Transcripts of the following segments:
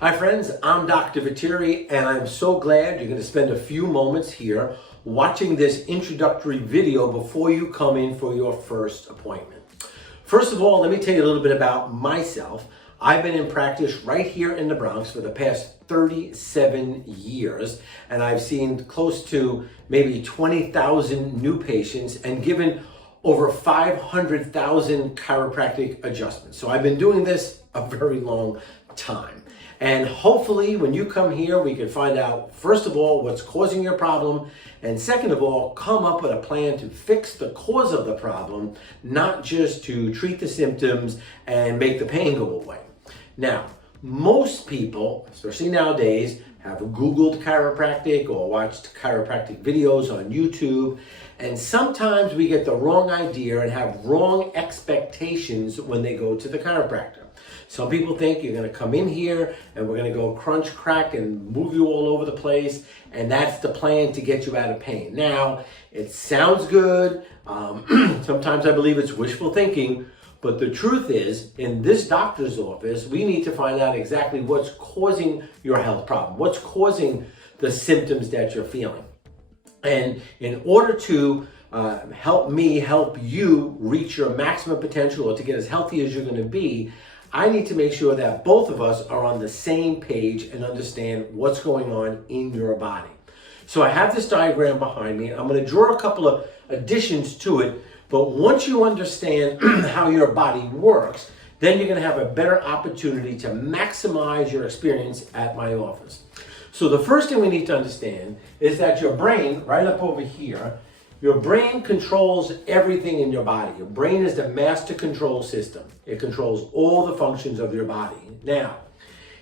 Hi friends, I'm Dr. Viteri, and I'm so glad you're going to spend a few moments here watching this introductory video before you come in for your first appointment. First of all, let me tell you a little bit about myself. I've been in practice right here in the Bronx for the past 37 years, and I've seen close to maybe 20,000 new patients and given over 500,000 chiropractic adjustments. So I've been doing this a very long time. And hopefully when you come here, we can find out, first of all, what's causing your problem, and second of all, come up with a plan to fix the cause of the problem, not just to treat the symptoms and make the pain go away. Now, most people, especially nowadays, have Googled chiropractic or watched chiropractic videos on YouTube, and sometimes we get the wrong idea and have wrong expectations when they go to the chiropractor. Some people think you're going to come in here and we're going to go crunch, crack, and move you all over the place, and that's the plan to get you out of pain. Now, it sounds good. Sometimes I believe it's wishful thinking, but the truth is, in this doctor's office, we need to find out exactly what's causing your health problem, what's causing the symptoms that you're feeling. And in order to help me help you reach your maximum potential or to get as healthy as you're going to be, I need to make sure that both of us are on the same page and understand what's going on in your body. So I have this diagram behind me. I'm going to draw a couple of additions to it, but once you understand how your body works, then you're going to have a better opportunity to maximize your experience at my office. So the first thing we need to understand is that your brain, right up over here, your brain controls everything in your body. Your brain is the master control system. It controls all the functions of your body. Now,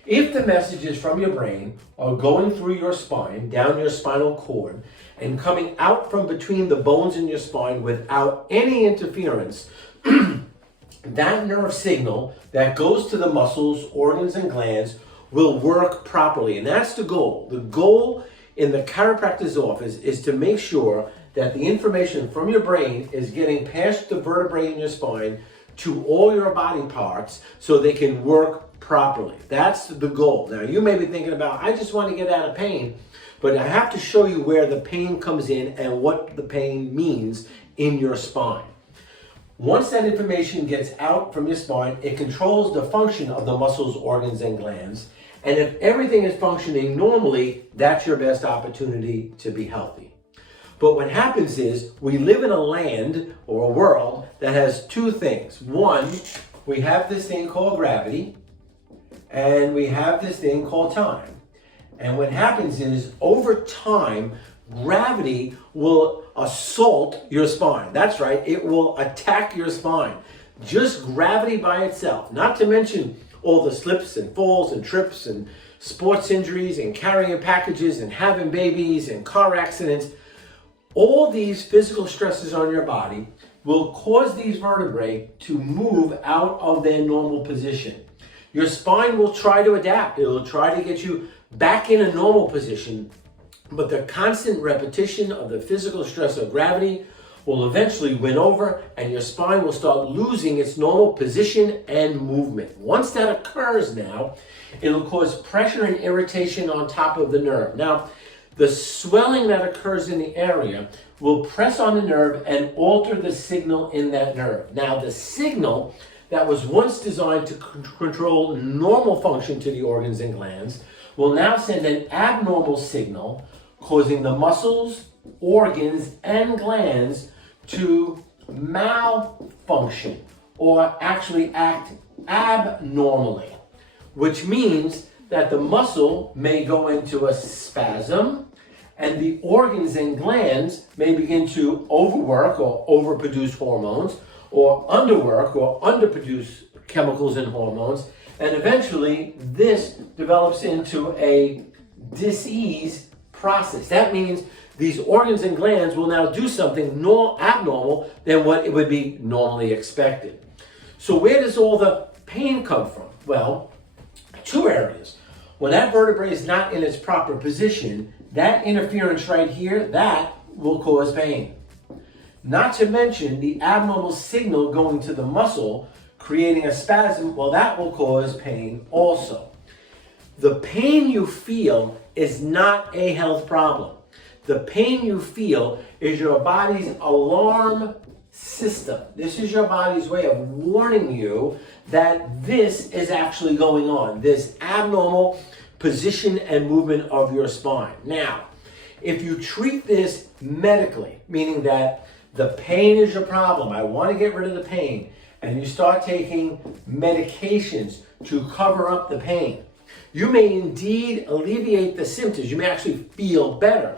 if the messages from your brain are going through your spine, down your spinal cord, and coming out from between the bones in your spine without any interference, that nerve signal that goes to the muscles, organs, and glands will work properly. And that's the goal. The goal in the chiropractor's office is to make sure that the information from your brain is getting past the vertebrae in your spine to all your body parts so they can work properly. That's the goal. Now, you may be thinking about, I just want to get out of pain, but I have to show you where the pain comes in and what the pain means in your spine. Once that information gets out from your spine, it controls the function of the muscles, organs, and glands. And if everything is functioning normally, that's your best opportunity to be healthy. But what happens is we live in a land or a world that has two things. One, we have this thing called gravity, and we have this thing called time. And what happens is over time, gravity will assault your spine. That's right, it will attack your spine. Just gravity by itself, not to mention all the slips and falls and trips and sports injuries and carrying packages and having babies and car accidents. All these physical stresses on your body will cause these vertebrae to move out of their normal position. Your spine will try to adapt. It will try to get you back in a normal position, but the constant repetition of the physical stress of gravity will eventually win over, and your spine will start losing its normal position and movement. Once that occurs now, it'll cause pressure and irritation on top of the nerve. Now, the swelling that occurs in the area will press on the nerve and alter the signal in that nerve. Now, the signal that was once designed to control normal function to the organs and glands will now send an abnormal signal, causing the muscles, organs, and glands to malfunction or actually act abnormally, which means that the muscle may go into a spasm and the organs and glands may begin to overwork or overproduce hormones or underwork or underproduce chemicals and hormones. And eventually this develops into a disease process. That means these organs and glands will now do something abnormal than what it would be normally expected. So where does all the pain come from? Well, two areas. When that vertebrae is not in its proper position, that interference right here, that will cause pain. Not to mention the abnormal signal going to the muscle, creating a spasm, well, that will cause pain also. The pain you feel is not a health problem. The pain you feel is your body's alarm system. This is your body's way of warning you that this is actually going on, this abnormal position and movement of your spine. Now, if you treat this medically, meaning that the pain is your problem, I want to get rid of the pain, and you start taking medications to cover up the pain, you may indeed alleviate the symptoms. You may actually feel better.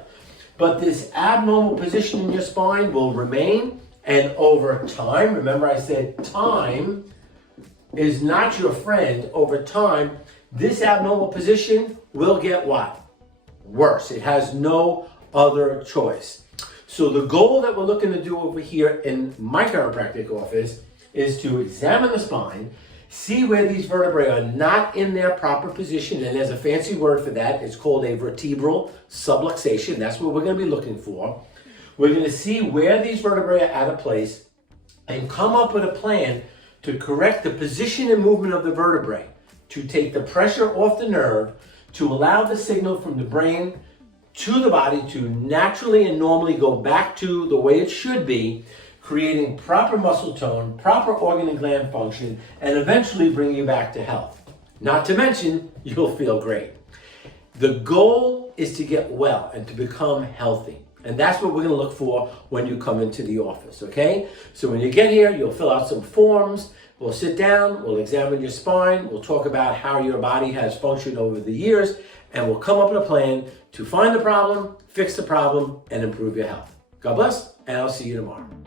But this abnormal position in your spine will remain, and over time, remember I said time is not your friend. Over time, this abnormal position will get what? Worse. It has no other choice. So the goal that we're looking to do over here in my chiropractic office is to examine the spine, see where these vertebrae are not in their proper position, and there's a fancy word for that. It's called a vertebral subluxation. That's what we're going to be looking for. We're going to see where these vertebrae are out of place and come up with a plan to correct the position and movement of the vertebrae, to take the pressure off the nerve, to allow the signal from the brain to the body to naturally and normally go back to the way it should be, creating proper muscle tone, proper organ and gland function, and eventually bring you back to health. Not to mention, you'll feel great. The goal is to get well and to become healthy. And that's what we're going to look for when you come into the office, okay? So when you get here, you'll fill out some forms. We'll sit down, we'll examine your spine, we'll talk about how your body has functioned over the years, and we'll come up with a plan to find the problem, fix the problem, and improve your health. God bless, and I'll see you tomorrow.